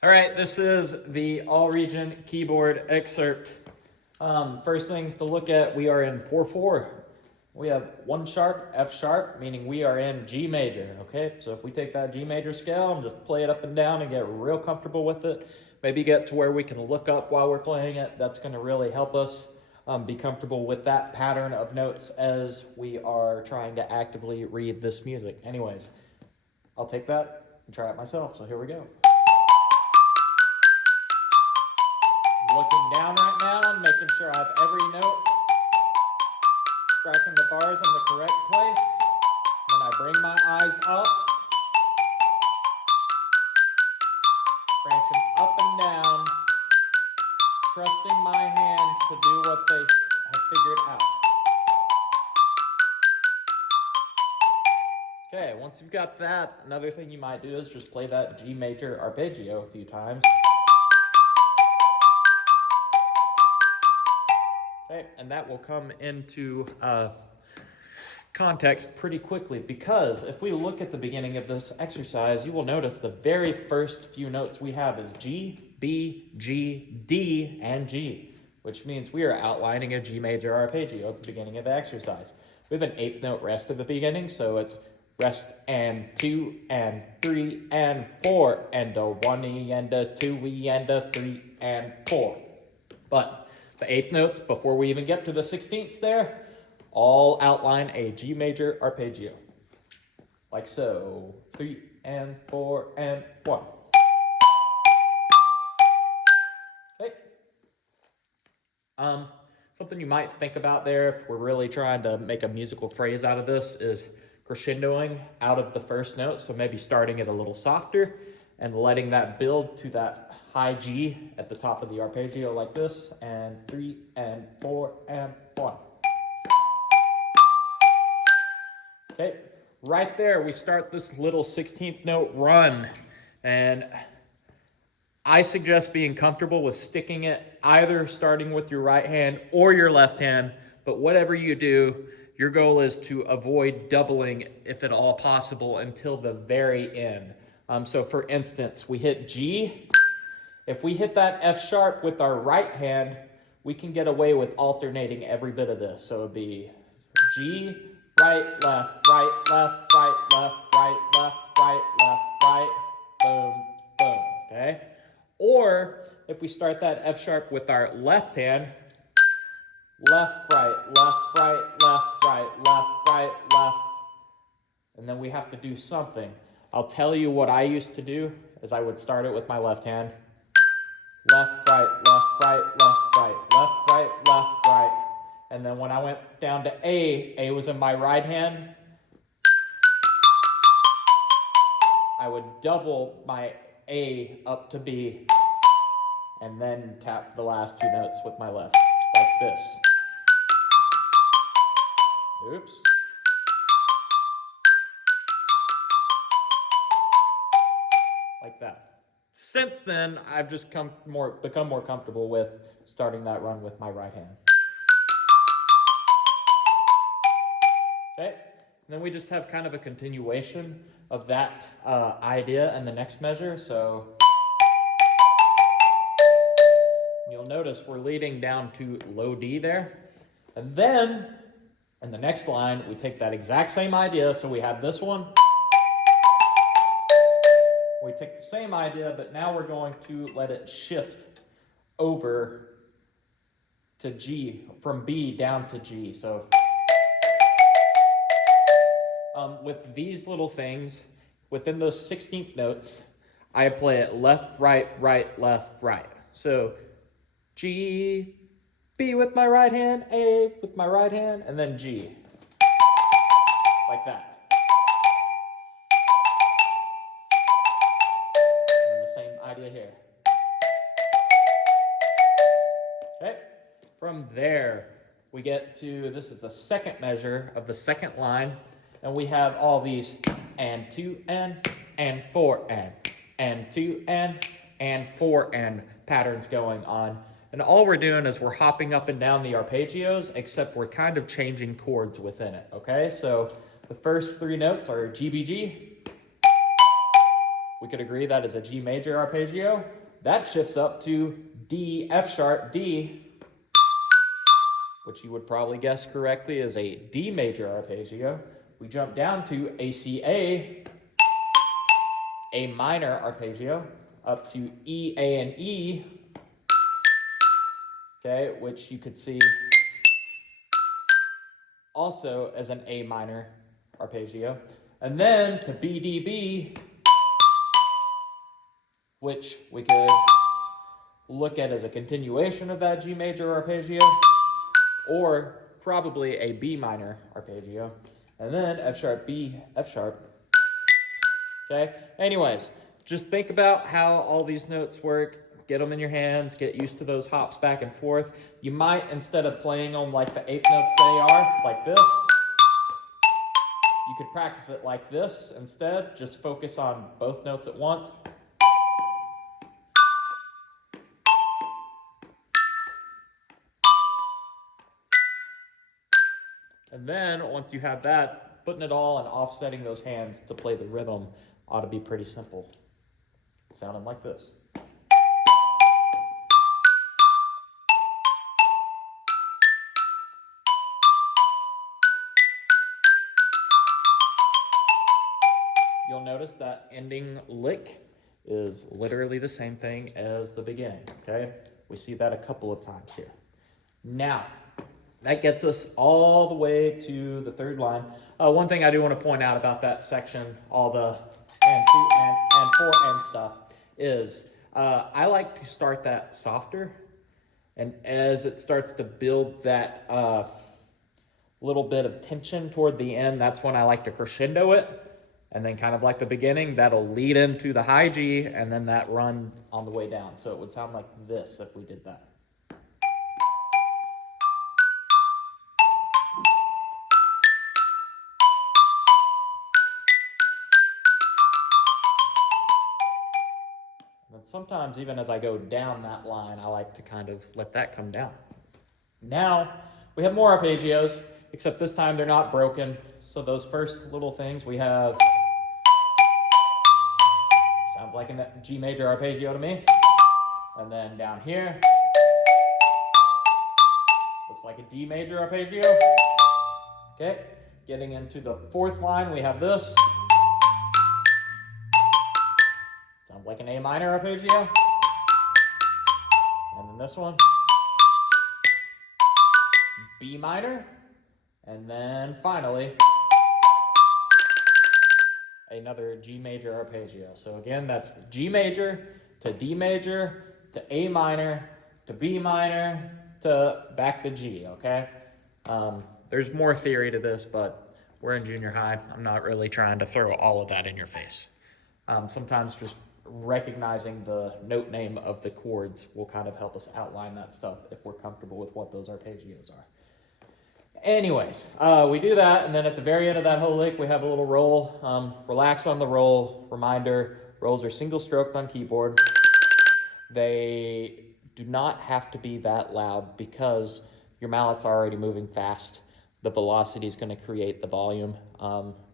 All right, this is the all-region keyboard excerpt. First things to look at, we are in 4/4. We have 1 sharp, F sharp, meaning we are in G major, okay? So if we take that G major scale and just play it up and down and get real comfortable with it, maybe get to where we can look up while we're playing it, that's gonna really help us be comfortable with that pattern of notes as we are trying to actively read this music. Anyways, I'll take that and try it myself, so here we go. I'm looking down right now and making sure I have every note, striking the bars in the correct place. Then I bring my eyes up, branching up and down, trusting my hands to do what they have figured out. Okay, once you've got that, another thing you might do is just play that G major arpeggio a few times. Okay, and that will come into context pretty quickly, because if we look at the beginning of this exercise, you will notice the very first few notes we have is G, B, G, D, and G, which means we are outlining a G major arpeggio at the beginning of the exercise. We have an 8th note rest at the beginning, so it's rest and 2 and 3 and 4 and a 1E and a 2E and a 3 and 4. But the 8th notes, before we even get to the 16ths there, all outline a G major arpeggio. Like so. 3 and 4 and 1. Okay. Something you might think about there, if we're really trying to make a musical phrase out of this, is crescendoing out of the first note. So maybe starting it a little softer and letting that build to that high G at the top of the arpeggio like this, and 3 and 4 and 1. Okay, right there we start this little 16th note run, and I suggest being comfortable with sticking it either starting with your right hand or your left hand, but whatever you do, your goal is to avoid doubling, if at all possible, until the very end. So for instance, we hit G. If we hit that F sharp with our right hand, we can get away with alternating every bit of this. So it'd be G, right, left, right, left, right, left, right, left, right, left, right, boom, boom, okay? Or if we start that F sharp with our left hand, left, right, left, right, left, right, left, right, left, and then we have to do something. I'll tell you what I used to do, is I would start it with my left hand. Left, right, left, right, left, right, left, right, left, right. And then when I went down to A was in my right hand. I would double my A up to B and then tap the last 2 notes with my left, like this. Oops. Like that. Since then, I've just become more comfortable with starting that run with my right hand. Okay, and then we just have kind of a continuation of that idea in the next measure. So you'll notice we're leading down to low D there. And then in the next line, we take that exact same idea. So we have this one. We take the same idea, but now we're going to let it shift over to G, from B down to G. So with these little things, within those 16th notes, I play it left, right, right, left, right. So G, B with my right hand, A with my right hand, and then G. Like that. Idea here. Okay, from there we get to, this is the second measure of the second line, and we have all these and 2 and 4 and 2 and 4 and patterns going on. And all we're doing is we're hopping up and down the arpeggios, except we're kind of changing chords within it, okay? So the first 3 notes are G, B, G, we could agree that is a G major arpeggio. That shifts up to D, F sharp, D, which you would probably guess correctly is a D major arpeggio. We jump down to A, C, A minor arpeggio, up to E, A, and E, okay, which you could see also as an A minor arpeggio. And then to B, D, B, which we could look at as a continuation of that G major arpeggio, or probably a B minor arpeggio. And then F sharp, B, F sharp. Okay, anyways, just think about how all these notes work. Get them in your hands, get used to those hops back and forth. You might, instead of playing them like the eighth notes they are, like this, you could practice it like this instead. Just focus on both notes at once. And then, once you have that, putting it all and offsetting those hands to play the rhythm ought to be pretty simple. Sounding like this. You'll notice that ending lick is literally the same thing as the beginning, okay? We see that a couple of times here. Now, that gets us all the way to the third line. One thing I do want to point out about that section, all the and two and four and stuff, is I like to start that softer. And as it starts to build that little bit of tension toward the end, that's when I like to crescendo it. And then kind of like the beginning, that'll lead into the high G and then that run on the way down. So it would sound like this if we did that. And sometimes even as I go down that line, I like to kind of let that come down. Now we have more arpeggios, except this time they're not broken. So those first little things we have, sounds like a G major arpeggio to me. And then down here, looks like a D major arpeggio. Okay, getting into the fourth line, we have this. Sounds like an A minor arpeggio. And then this one, B minor. And then finally, another G major arpeggio. So again, that's G major to D major to A minor to B minor to back to G, okay? There's more theory to this, but we're in junior high. I'm not really trying to throw all of that in your face. Sometimes just recognizing the note name of the chords will kind of help us outline that stuff if we're comfortable with what those arpeggios are. Anyways, we do that, and then at the very end of that whole lick, we have a little roll. Relax on the roll. Reminder, rolls are single-stroked on keyboard. They do not have to be that loud because your mallet's already moving fast. The velocity is going to create the volume.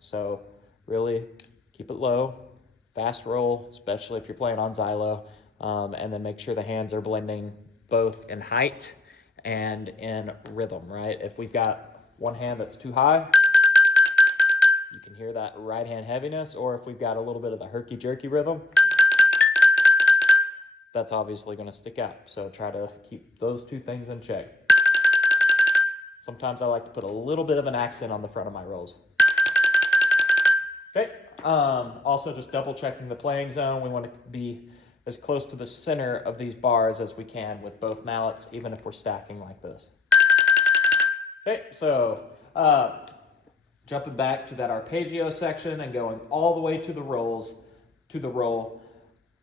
So really keep it low, fast roll, especially if you're playing on xylo, and then make sure the hands are blending both in height and in rhythm, right? If we've got one hand that's too high, you can hear that right hand heaviness, or if we've got a little bit of the herky-jerky rhythm, that's obviously gonna stick out. So try to keep those two things in check. Sometimes I like to put a little bit of an accent on the front of my rolls. Okay, also just double checking the playing zone. We want to be as close to the center of these bars as we can with both mallets, even if we're stacking like this. Okay, so jumping back to that arpeggio section and going all the way to the rolls, roll,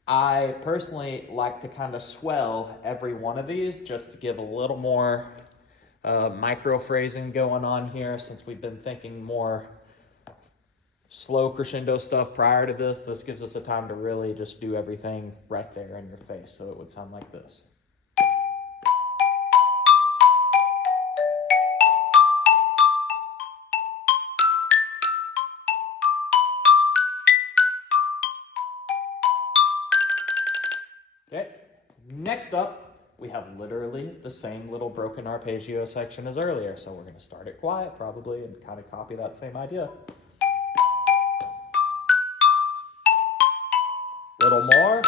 I personally like to kind of swell every one of these just to give a little more micro phrasing going on here, since we've been thinking more slow crescendo stuff prior to this. This gives us a time to really just do everything right there in your face. So it would sound like this. Okay, next up, we have literally the same little broken arpeggio section as earlier. So we're going to start it quiet probably and kind of copy that same idea. Little more.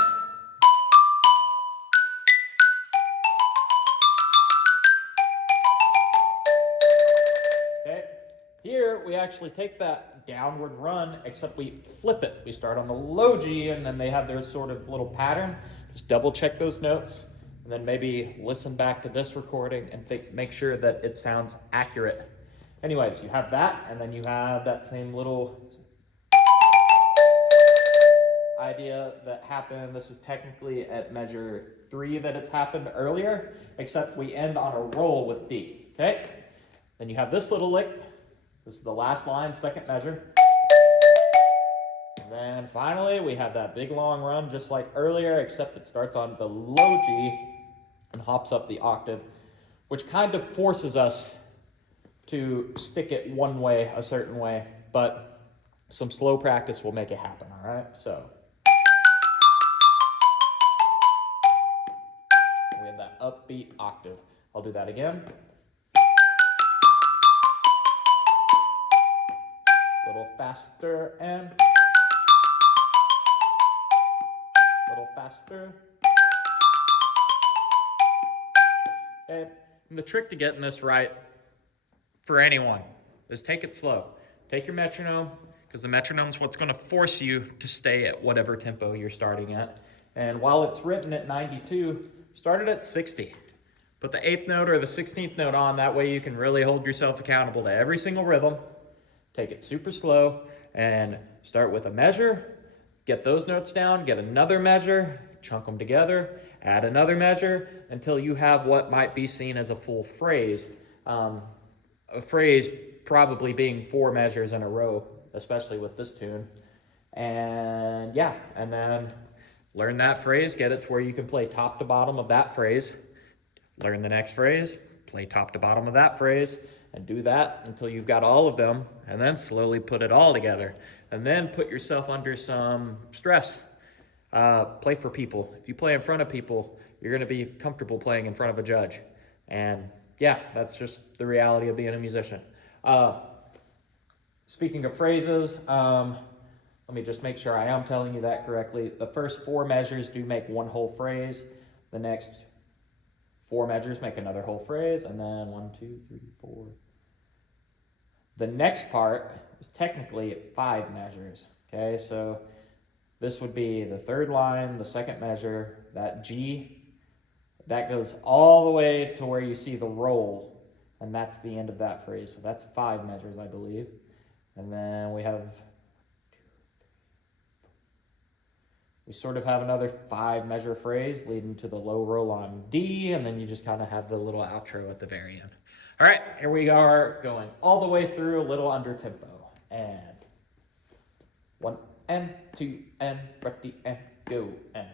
Okay, here we actually take that downward run, except we flip it. We start on the low G, and then they have their sort of little pattern. Just double check those notes, and then maybe listen back to this recording and make sure that it sounds accurate. Anyways, you have that, and then you have that same little idea that happened. This is technically at measure 3 that it's happened earlier, except we end on a roll with D, okay? Then you have this little lick. This is the last line, second measure. And then finally, we have that big long run just like earlier, except it starts on the low G and hops up the octave, which kind of forces us to stick it one way, a certain way, but some slow practice will make it happen, all right? So we have that upbeat octave. I'll do that again. A little faster and a little faster. Okay. And the trick to getting this right for anyone is take it slow. Take your metronome, because the metronome's what's going to force you to stay at whatever tempo you're starting at. And while it's written at 92, start it at 60. Put the 8th note or the 16th note on. That way you can really hold yourself accountable to every single rhythm. Take it super slow and start with a measure. Get those notes down, get another measure, chunk them together, add another measure until you have what might be seen as a full phrase. A phrase probably being 4 measures in a row, especially with this tune. And yeah, and then learn that phrase, get it to where you can play top to bottom of that phrase. Learn the next phrase, play top to bottom of that phrase, and do that until you've got all of them, and then slowly put it all together. And then put yourself under some stress. Play for people. If you play in front of people, you're going to be comfortable playing in front of a judge. And yeah, that's just the reality of being a musician. Speaking of phrases, let me just make sure I am telling you that correctly. The first 4 measures do make one whole phrase. The next 4 measures make another whole phrase, and then 1, 2, 3, 4. The next part is technically 5 measures, okay? So this would be the 3rd line, the 2nd measure, that G, that goes all the way to where you see the roll, and that's the end of that phrase. So that's 5 measures, I believe. And then we have 2, 3, 4. We sort of have another 5 measure phrase leading to the low roll on D, and then you just kind of have the little outro at the very end. All right, here we are going all the way through a little under tempo. And 1 and 2 and ready and go and.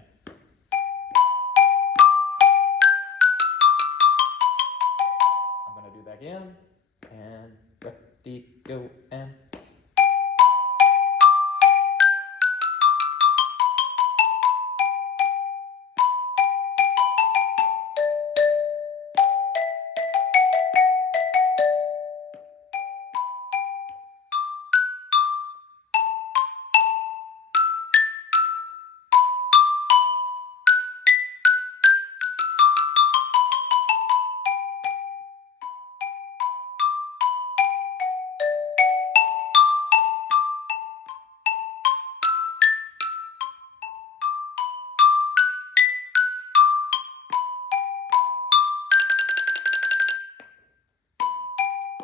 I'm gonna do that again. And ready, go and.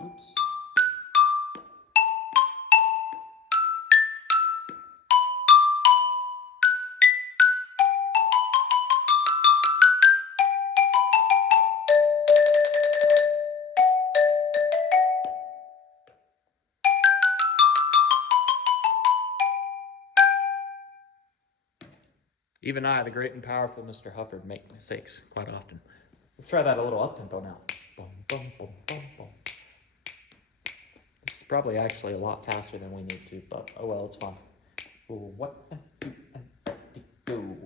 Oops. Even I, the great and powerful Mr. Hufford, make mistakes quite often. Let's try that a little up-tempo now. Boom, boom, boom, boom, boom. This is probably actually a lot faster than we need to, but oh well, it's fun. Ooh, 1 and 2 and ready, go.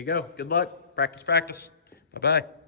you go. Good luck. Practice, practice. Bye-bye.